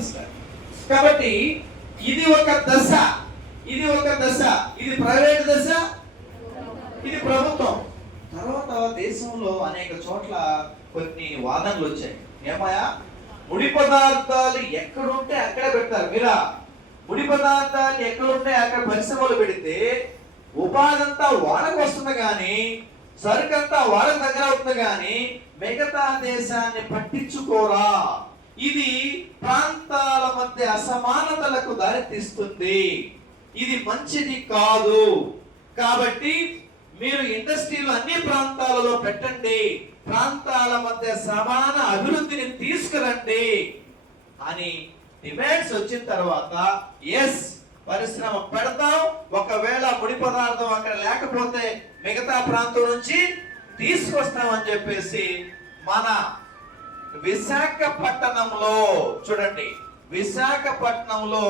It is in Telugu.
అండర్స్టాండ్. కాబట్టి ఇది ఒక దశ, ఇది ఒక దశ, ఇది ప్రైవేట్ దశ, ఇది ప్రభుత్వం. తర్వాత దేశంలో అనేక చోట్ల కొన్ని వాదనలు వచ్చాయి. ఏమయ్యా, ముడి పదార్థాలు ఎక్కడుంటే అక్కడే పెడతారు. మీరా ముడి పదార్థాలు ఎక్కడుంటే అక్కడ పరిశ్రమలు పెడితే ఉపాధి అంతా వాళ్ళకు వస్తుంది కానీ, సరుకంతా వాళ్ళ దగ్గర అవుతుంది కానీ మిగతా దేశాన్ని పట్టించుకోరా. ఇది ప్రాంతాల మధ్య అసమానతలకు దారితీస్తుంది. ఇది మంచిది కాదు. కాబట్టి మీరు ఇండస్ట్రీలు అన్ని ప్రాంతాలలో పెట్టండి, ప్రాంతాల మధ్య సమాన అభివృద్ధిని తీసుకురండి అని డిమాండ్స్ వచ్చిన తర్వాత ఎస్ పరిశ్రమ పెడతాం. ఒకవేళ ముడి పదార్థం అక్కడ లేకపోతే మిగతా ప్రాంతం నుంచి తీసుకొస్తామని చెప్పేసి మన విశాఖపట్నంలో చూడండి, విశాఖపట్నంలో